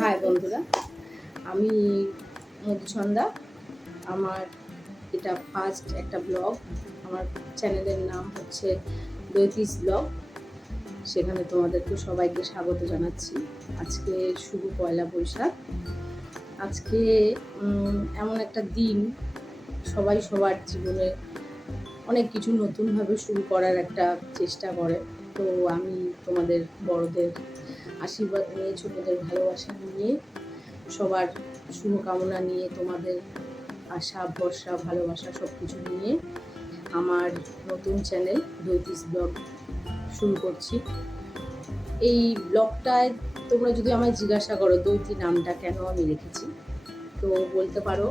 High বন্ধুরা, আমি মধুছন্দা। আমার এটা ফার্স্ট একটা ব্লগ। আমার চ্যানেলের নাম হচ্ছে দৈতিস ব্লগ। সেখানে তোমাদেরকে সবাইকে স্বাগত জানাচ্ছি। আজকে শুভ পয়লা বৈশাখ। আজকে এমন একটা দিন, সবাই সবার জীবনে অনেক কিছু নতুনভাবে শুরু করার একটা চেষ্টা করে। তো আমি তোমাদের বড়দের আশীর্বাদ নিয়ে, ছোটদের ভালোবাসা নিয়ে, সবার শুভকামনা নিয়ে, তোমাদের আশা ভরসা ভালোবাসা সব কিছু নিয়ে আমার নতুন চ্যানেল দৈতিস ব্লগ শুরু করছি। এই ব্লগটায় তোমরা যদি আমায় জিজ্ঞাসা করো দৈতি নামটা কেন আমি রেখেছি, তো বলতে পারো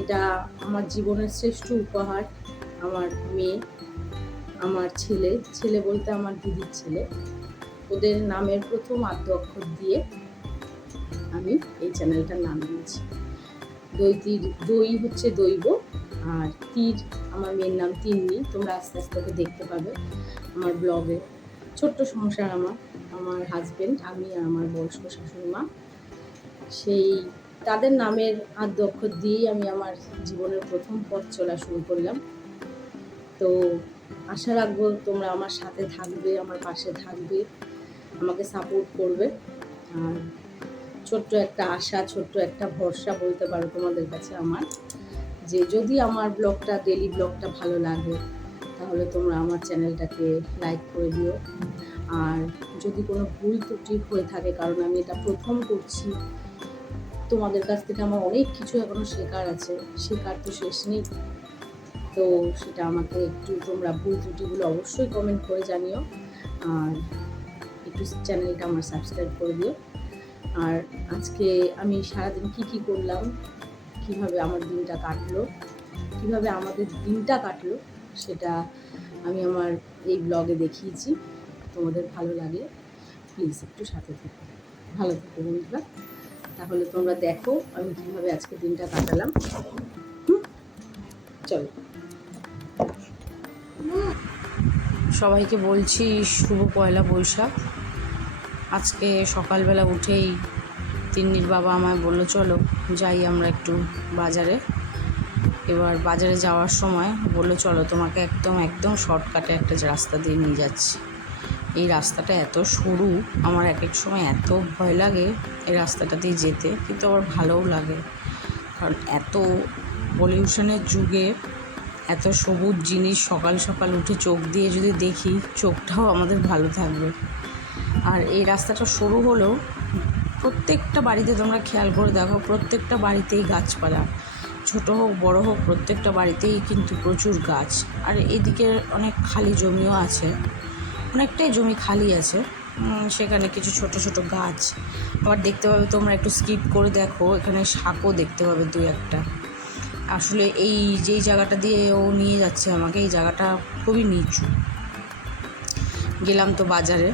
এটা আমার জীবনের শ্রেষ্ঠ উপহার। আমার মেয়ে, আমার ছেলে বলতে আমার দিদির ছেলে, ওদের নামের প্রথম আদ্য অক্ষর দিয়ে আমি এই চ্যানেলটার নাম দিয়েছি। দই হচ্ছে দৈব, আর তীর আমার মেয়ের নাম তিন্নি। তোমরা আস্তে আস্তে ওকে দেখতে পাবে আমার ব্লগে। ছোট্ট সংসার আমার হাজবেন্ড, আমি আর আমার বয়স্ক শাশুড়ি মা, সেই তাদের নামের আদ্য অক্ষর দিয়েই আমি আমার জীবনের প্রথম পথ চলা শুরু করলাম। তো আশা রাখবো তোমরা আমার সাথে থাকবে, আমার পাশে থাকবে, আমাকে সাপোর্ট করবে। আর ছোট্ট একটা আশা, ছোট্ট একটা ভরসা বলতে পারো তোমাদের কাছে আমার, যে যদি আমার ব্লগটা, ডেলি ব্লগটা ভালো লাগে তাহলে তোমরা আমার চ্যানেলটাকে লাইক করে দিও। আর যদি কোনো ভুল ত্রুটি হয়ে থাকে, কারণ আমি এটা প্রথম করছি, তোমাদের কাছ থেকে আমার অনেক কিছু এখনও শেখার আছে, শেখার তো শেষ নেই। তো সেটা আমাকে একটু তোমরা ভুল ত্রুটিগুলো অবশ্যই কমেন্ট করে জানিও, আর একটু চ্যানেলটা আমার সাবস্ক্রাইব করে দিও। আর আজকে আমি সারাদিন কি করলাম, কিভাবে আমার দিনটা কাটলো, কিভাবে আমাদের দিনটা কাটলো, সেটা আমি আমার এই ব্লগে দেখিয়েছি। তোমাদের ভালো লাগলে প্লিজ একটু সাথে থেকো, ভালো থেকো বন্ধুরা। তাহলে তোমরা দেখো আমি কিভাবে আজকে দিনটা কাটালাম। চলো, সবাইকে বলছি শুভ পয়লা বৈশাখ। আজকে সকালবেলা উঠেই তিন্নির বাবা আমায় বললো চলো যাই আমরা একটু বাজারে। এবার বাজারে যাওয়ার সময় বললো চলো তোমাকে একদম শর্টকাটে একটা রাস্তা দিয়ে নিয়ে যাচ্ছি। এই রাস্তাটা এত সরু, আমার এক সময় এত ভয় লাগে এই রাস্তাটা দিয়ে যেতে, কিন্তু আবার ভালোও লাগে, কারণ এত পলিউশনের যুগে এত সবুজ জিনিস সকাল সকাল উঠে চোখ দিয়ে যদি দেখি, চোখটাও আমাদের ভালো থাকবে। আর এই রাস্তাটা সরু হলেও প্রত্যেকটা বাড়িতে তোমরা খেয়াল করে দেখো, প্রত্যেকটা বাড়িতেই গাছপালা, ছোট হোক বড় হোক, প্রত্যেকটা বাড়িতেই কিন্তু প্রচুর গাছ। আর এদিকে অনেক খালি জমিও আছে, অনেকটাই জমি খালি আছে, সেখানে কিছু ছোট ছোট গাছ আবার দেখতে পাবে। তোমরা একটু স্কিপ করে দেখো, এখানে শাকও দেখতে পাবে দু একটা। আসলে এই যেই জায়গাটা দিয়ে ও নিয়ে যাচ্ছে আমাকে, এই জায়গাটা খুবই নিচু। গেলাম তো বাজারে,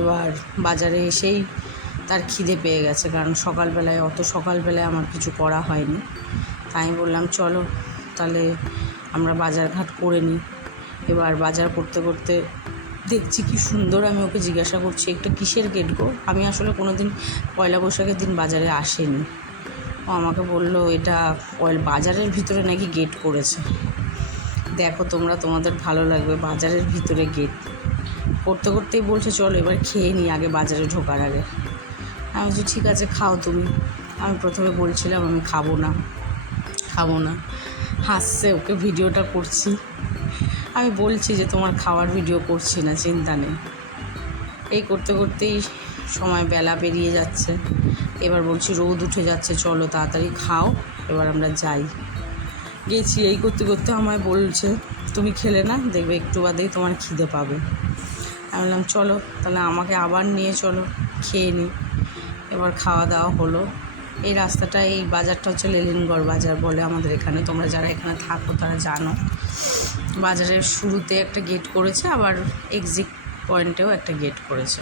এবার বাজারে এসেই তার খিদে পেয়ে গেছে, কারণ অত সকালবেলায় আমার কিছু করা হয়নি। তাই আমি বললাম চলো তাহলে আমরা বাজারঘাট করে নিই। এবার বাজার করতে করতে দেখছি কি সুন্দর, আমি ওকে জিজ্ঞাসা করছি একটা কিসের গেট গো, আমি আসলে কোনো দিন পয়লা বৈশাখের দিন বাজারে আসেনি। ও আমাকে বললো এটা বাজারের ভিতরে নাকি গেট করেছে। দেখো তোমরা, তোমাদের ভালো লাগবে, বাজারের ভিতরে গেট করতে করতেই বলছে চলো এবার খেয়ে নিই আগে বাজারে ঢোকার আগে। আমি বলছি ঠিক আছে খাও তুমি। আমি প্রথমে বলছিলাম আমি খাবো না, হাসছে, ওকে ভিডিওটা করছি। আমি বলছি যে তোমার খাওয়ার ভিডিও করছি না, চিন্তা নেই। এই করতে করতেই সময় বেলা পেরিয়ে যাচ্ছে। এবার বলছি রোদ উঠে যাচ্ছে, চলো তাড়াতাড়ি খাও, এবার আমরা যাই। গেছি, এই করতে করতে আমায় বলছে তুমি খেলে না, দেখবে একটু বাদেই তোমার খিদে পাবে। আমি বললাম চলো তাহলে আমাকে আবার নিয়ে চলো, খেয়ে নিই। এবার খাওয়া দাওয়া হলো। এই রাস্তাটা, এই বাজারটা হচ্ছে লেলিনগড় বাজার বলে আমাদের এখানে, তোমরা যারা এখানে থাকো তারা জানো। বাজারের শুরুতে একটা গেট করেছে, আবার এক্সিট পয়েন্টেও একটা গেট করেছে।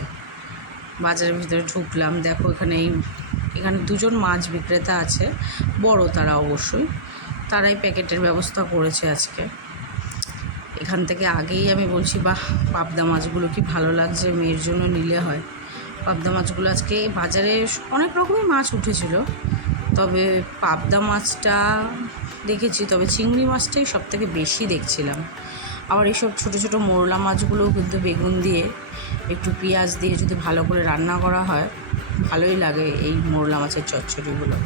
বাজারের ভিতরে ঢুকলাম, দেখো এখানে দুজন মাছ বিক্রেতা আছে, বড় তারা, অবশ্যই তারাই প্যাকেটের ব্যবস্থা করেছে আজকে। এখান থেকে আগেই আমি বলছি বাহ, পাবদা মাছগুলো কি ভালো লাগছে, মেয়ের জন্য নিলে হয়। পাবদা মাছগুলো আজকে বাজারে অনেক রকমই মাছ উঠেছিল, তবে পাবদা মাছটা দেখেছি, তবে চিংড়ি মাছটাই সব থেকে বেশি দেখছিলাম। আবার এইসব ছোটো ছোটো মোরলা মাছগুলোও কিন্তু বেগুন দিয়ে একটু পেঁয়াজ দিয়ে যদি ভালো করে রান্না করা হয় ভালোই লাগে এই মোরলা মাছের চচ্চড়িগুলো।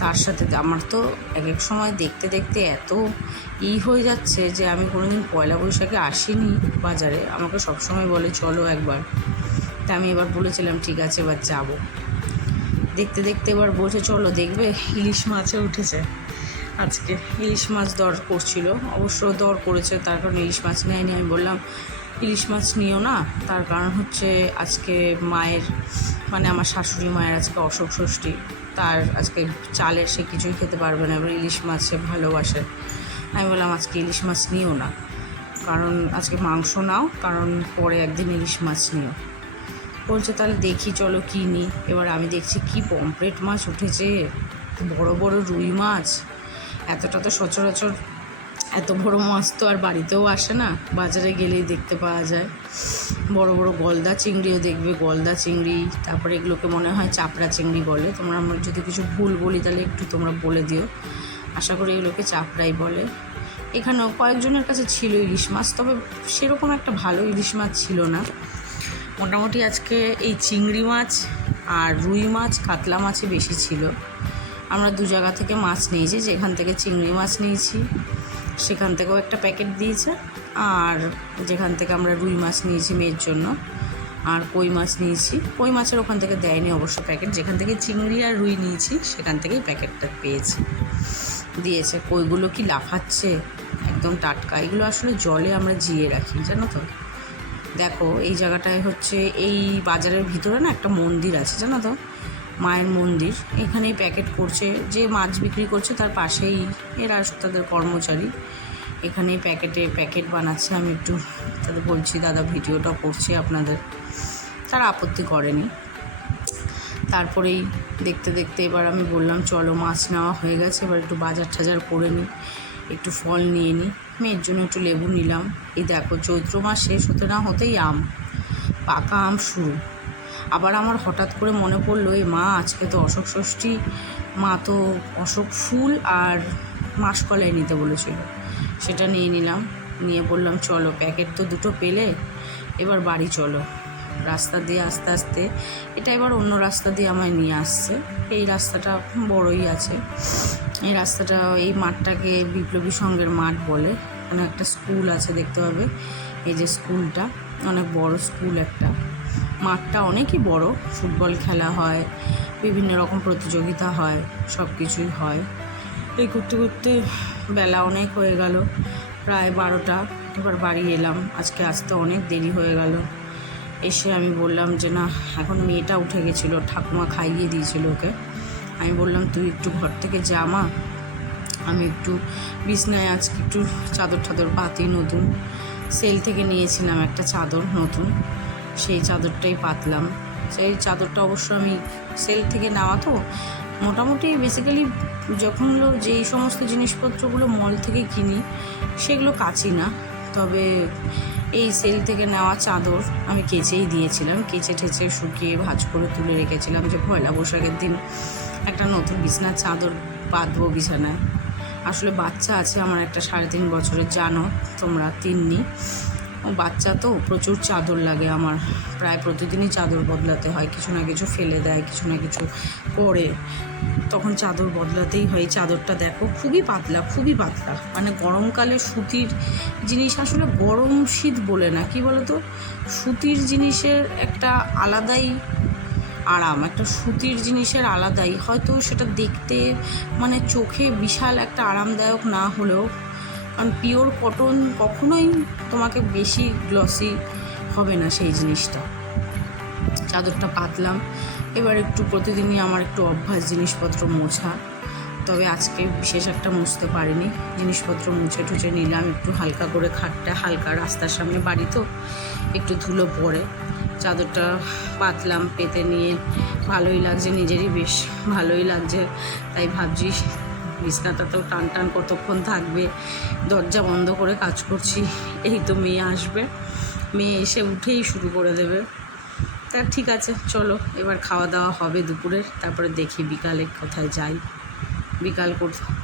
তার সাথে আমার তো এক এক সময় দেখতে দেখতে এত হয়ে যাচ্ছে যে আমি কোনোদিন পয়লা বৈশাখে আসিনি বাজারে, আমাকে সবসময় বলে চলো একবার। তা আমি এবার বলেছিলাম ঠিক আছে এবার যাবো। দেখতে দেখতে এবার বলছে চলো দেখবে ইলিশ মাছও উঠেছে। আজকে ইলিশ মাছ দর করছিল, অবশ্য দর করেছে, তার কারণে ইলিশ মাছ নেয়নি। আমি বললাম ইলিশ মাছ নিও না, তার কারণ হচ্ছে আজকে মায়ের মানে আমার শাশুড়ি মায়ের আজকে অশোক ষষ্ঠী, তার আজকে চালের সে কিছুই খেতে পারবে না, এবার ইলিশ মাছ সে ভালোবাসে। আমি বললাম আজকে ইলিশ মাছ নিও না, কারণ আজকে মাংস নাও, কারণ পরে একদিন ইলিশ মাছ নিও। বলছে তাহলে দেখি চলো কী নিই। এবার আমি দেখছি কি পমফ্রেট মাছ উঠেছে, বড় বড় রুই মাছ। এতটা তো সচরাচর এত বড় মাছ তো আর বাড়িতেও আসে না, বাজারে গেলেই দেখতে পাওয়া যায়। বড় বড় গলদা চিংড়িও দেখবে, গলদা চিংড়ি, তারপরে এগুলোকে মনে হয় চাপড়া চিংড়ি বলে। তোমরা আমরা যদি কিছু ভুল বলি তাহলে একটু তোমরা বলে দিও, আশা করি এগুলোকে চাপড়াই বলে। এখানেও কয়েকজনের কাছে ছিল ইলিশ মাছ, তবে সেরকম একটা ভালো ইলিশ মাছ ছিল না। মোটামুটি আজকে এই চিংড়ি মাছ আর রুই মাছ কাতলা মাছই বেশি ছিল। আমরা দু জায়গা থেকে মাছ নিয়েছি, যেখান থেকে চিংড়ি মাছ নিয়েছি সেখান থেকেও একটা প্যাকেট দিয়েছে, আর যেখান থেকে আমরা রুই মাছ নিয়েছি মেয়ের জন্য আর কই মাছ নিয়েছি, কই মাছের ওখান থেকে দেয়নি অবশ্য প্যাকেট, যেখান থেকে চিংড়ি আর রুই নিয়েছি সেখান থেকেই প্যাকেটটা পেয়েছি, দিয়েছে। কইগুলো কি লাফাচ্ছে, একদম টাটকা। এগুলো আসলে জলে আমরা জিয়ে রাখি, জানো তো। দেখো এই জায়গাটায় হচ্ছে এই বাজারের ভিতরে না একটা মন্দির আছে, জানো তো, মায়ের মন্দির। এখানেই প্যাকেট করছে, যে মাছ বিক্রি করছে তার পাশেই এরা তাদের কর্মচারী, এখানে প্যাকেট বানাচ্ছে। আমি একটু তাদের বলছি দাদা ভিডিওটা করছি আপনাদের, তারা আপত্তি করেনি। তারপরেই দেখতে দেখতে এবার আমি বললাম চলো মাছ নেওয়া হয়ে গেছে, এবার একটু বাজার টাজার করে নিই, একটু ফল নিয়ে নিই। মেয়ের জন্য একটু লেবু নিলাম। এই দেখো চৈত্র মাস শেষ হতে না হতেই পাকা আম শুরু। আবার আমার হঠাৎ করে মনে পড়লো এই মা আজকে তো অশোক ষষ্ঠী, মা তো অশোক ফুল আর মাসকলাই নিতে বলেছিল, সেটা নিয়ে নিলাম। নিয়ে বললাম চলো প্যাকেট তো দুটো পেলে, এবার বাড়ি চলো। রাস্তা দিয়ে আস্তে আস্তে এটা এবার অন্য রাস্তা দিয়ে আমায় নিয়ে আসছে। এই রাস্তাটা বড়ই আছে, এই রাস্তাটা, এই মাঠটাকে বিপ্লবী সংঘের মাঠ বলে। এখানে একটা স্কুল আছে দেখতে পাবে, এই যে স্কুলটা অনেক বড় স্কুল একটা। মাঠটা অনেকই বড়, ফুটবল খেলা হয়, বিভিন্ন রকম প্রতিযোগিতা হয়, সব কিছুই হয়। এই করতে করতে বেলা অনেক হয়ে গেল, প্রায় 12টা। এবার বাড়ি এলাম, আজকে আসতে অনেক দেরি হয়ে গেল। এসে আমি বললাম যে না, এখন মেয়েটা উঠে গেছিলো, ঠাকুমা খাইয়ে দিয়েছিল ওকে। আমি বললাম তুই একটু ঘর থেকে যা মা, আমি একটু বিছনায় আজকে একটু চাদর টাদর পাতি, নতুন সেল থেকে নিয়েছিলাম একটা চাদর নতুন, সেই চাদরটাই পাতলাম। সেই চাদরটা অবশ্য আমি সেল থেকে নেওয়া, তো মোটামুটি বেসিক্যালি যখন যেই সমস্ত জিনিসপত্রগুলো মল থেকে কিনি সেগুলো কাচি না, তবে এই সেল থেকে নেওয়া চাদর আমি কেচেই দিয়েছিলাম, কেচে ঠেচে শুকিয়ে ভাঁজ করে তুলে রেখেছিলাম, যে পয়লা বৈশাখের দিন একটা নতুন বিছনার চাদর পাতবো বিছানায়। আসলে বাচ্চা আছে আমার একটা 3.5 বছরের, জানো তোমরা, তিন্নি। ও বাচ্চা তো প্রচুর চাদর লাগে আমার, প্রায় প্রতিদিনই চাদর বদলাতে হয়, কিছু না কিছু ফেলে দেয়, কিছু না কিছু করে, তখন চাদর বদলাতেই হয়। চাদরটা দেখো খুবই পাতলা, খুবই পাতলা, মানে গরমকালে সুতির জিনিস, আসলে গরম শীত বলে না, কি বলো তো, সুতির জিনিসের একটা আলাদাই আরাম, একটা সুতির জিনিসের আলাদাই, হয়তো সেটা দেখতে মানে চোখে বিশাল একটা আরামদায়ক না হলেও, কারণ পিওর কটন কখনোই তোমাকে বেশি গ্লসি হবে না সেই জিনিসটা। চাদরটা পাতলাম। এবার একটু প্রতিদিনই আমার একটু অভ্যাস জিনিসপত্র মোছা, তবে আজকে বিশেষ একটা মুছতে পারিনি, জিনিসপত্র মুছে টুছে নিলাম একটু হালকা করে, খাটটা হালকা, রাস্তার সামনে বাড়ি তো একটু ধুলো পড়ে। চাদরটা পাতলাম, পেতে নিয়ে ভালোই লাগছে, নিজেরই বেশ ভালোই লাগছে, তাই ভাবছি বিছনাটাতেও টান টান কতক্ষণ থাকবে। দরজা বন্ধ করে কাজ করছি, এই তো মেয়ে আসবে, মেয়ে এসে উঠেই শুরু করে দেবে। তা ঠিক আছে, চলো এবার খাওয়া দাওয়া হবে দুপুরের, তারপরে দেখি বিকালে কোথায় যাই। বিকাল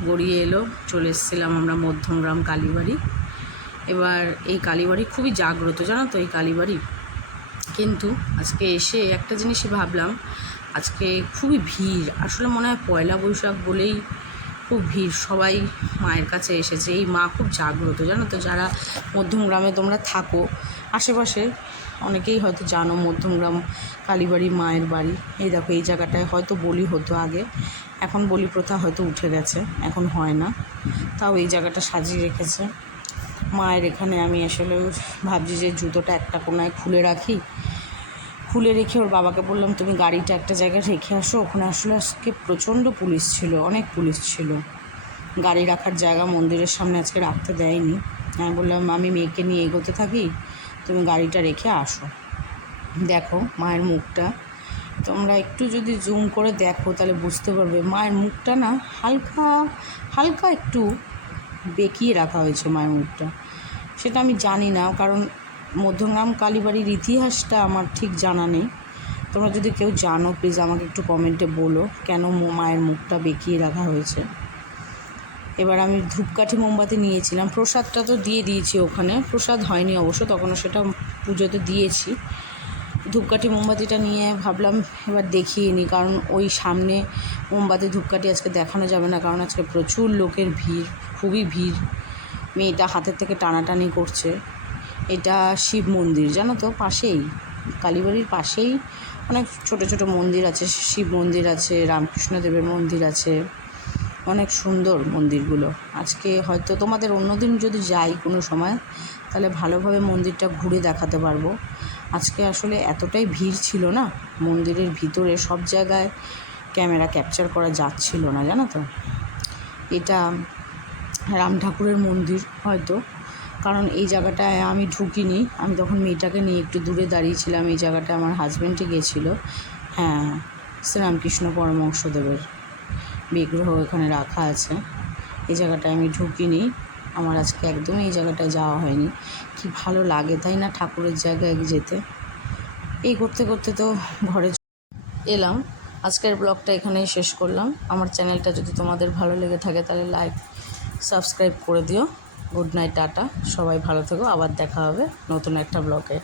গড়িয়ে এলো, চলে এসেছিলাম আমরা মধ্যমগ্রাম কালীবাড়ি। এবার এই কালীবাড়ি খুবই জাগ্রত, জানো তো এই কালীবাড়ি। কিন্তু আজকে এসে একটা জিনিসই ভাবলাম, আজকে খুবই ভিড়। আসলে মনে হয় পয়লা বৈশাখ বলেই খুব ভিড়, সবাই মায়ের কাছে এসেছে। এই মা খুব জাগ্রত, জানো তো। যারা মধ্যমগ্রামে তোমরা থাকো আশেপাশে, অনেকেই হয়তো জানো মধ্যমগ্রাম কালীবাড়ি মায়ের বাড়ি। এই দেখো, এই জায়গাটায় হয়তো বলি হতো আগে, এখন বলি প্রথা হয়তো উঠে গেছে, এখন হয় না। তাও এই জায়গাটা সাজিয়ে রেখেছে মায়ের। এখানে আমি আসলে ভাবছি যে জুতোটা একটা কোনায় খুলে রাখি, খুলে রেখে ওর বাবাকে বললাম তুমি গাড়িটা একটা জায়গায় রেখে আসো। ওখানে আসলে আজকে প্রচণ্ড পুলিশ ছিল, অনেক পুলিশ ছিল। গাড়ি রাখার জায়গা মন্দিরের সামনে আজকে রাখতে দেয়নি। আমি বললাম আমি মেয়েকে নিয়ে এগোতে থাকি, তুমি গাড়িটা রেখে আসো। দেখো মায়ের মুখটা, তোমরা একটু যদি জুম করে দেখো তাহলে বুঝতে পারবে মায়ের মুখটা না হালকা হালকা একটু বেঁকিয়ে রাখা হয়েছে মায়ের মুখটা। সেটা আমি জানি না, কারণ মধ্যমগ্রাম কালীবাড়ির ইতিহাসটা আমার ঠিক জানা নেই। তোমরা যদি কেউ জানো প্লিজ আমাকে একটু কমেন্টে বলো কেন মায়ের মুখটা বেঁকিয়ে রাখা হয়েছে। এবার আমি ধূপকাঠি মোমবাতি নিয়েছিলাম, প্রসাদটা তো দিয়ে দিয়েছি ওখানে, প্রসাদ হয়নি অবশ্য, তখনও সেটা পুজোতে দিয়েছি। ধূপকাঠি মোমবাতিটা নিয়ে ভাবলাম এবার দেখিয়ে নিই, কারণ ওই সামনে মোমবাতি ধূপকাঠি আজকে দেখানো যাবে না, কারণ আজকে প্রচুর লোকের ভিড়, খুবই ভিড়। মেয়েটা হাতের থেকে টানাটানি করছে। এটা শিব মন্দির, জানো তো, পাশেই কালীবাড়ির পাশেই অনেক ছোট ছোট মন্দির আছে, শিব মন্দির আছে, রামকৃষ্ণদেবের মন্দির আছে, অনেক সুন্দর মন্দিরগুলো। আজকে হয়তো তোমাদের অন্যদিন যদি যাই কোনো সময় তাহলে ভালোভাবে মন্দিরটা ঘুরে দেখাতে পারবো। আজকে আসলে এতটাই ভিড় ছিল না, মন্দিরের ভিতরে সব জায়গায় ক্যামেরা ক্যাপচার করা যাচ্ছিল না, জানো তো। এটা রাম ঠাকুরের মন্দির হয়তো, কারণ এই জায়গাটায় আমি ঢুকিনি, আমি তখন মেয়েটাকে নিয়ে একটু দূরে দাঁড়িয়েছিলাম। এই জায়গাটায় আমার হাজব্যান্ডই গিয়েছিলো। হ্যাঁ, শ্রীরামকৃষ্ণ পরমহংসদেবের বিগ্রহ এখানে রাখা আছে। এই জায়গাটায় আমি ঢুকিনি, আমার আজকে একদমই এই জায়গাটায় যাওয়া হয়নি। কি ভালো লাগে তাই না ঠাকুরের জায়গায় যেতে। এই করতে করতে তো ঘরে এলাম। আজকের ব্লগটা এখানেই শেষ করলাম। আমার চ্যানেলটা যদি তোমাদের ভালো লেগে থাকে তাহলে লাইক সাবস্ক্রাইব করে দিও। গুড নাইট, টাটা, সবাই ভালো থেকো, আবার দেখা হবে নতুন একটা ব্লগে।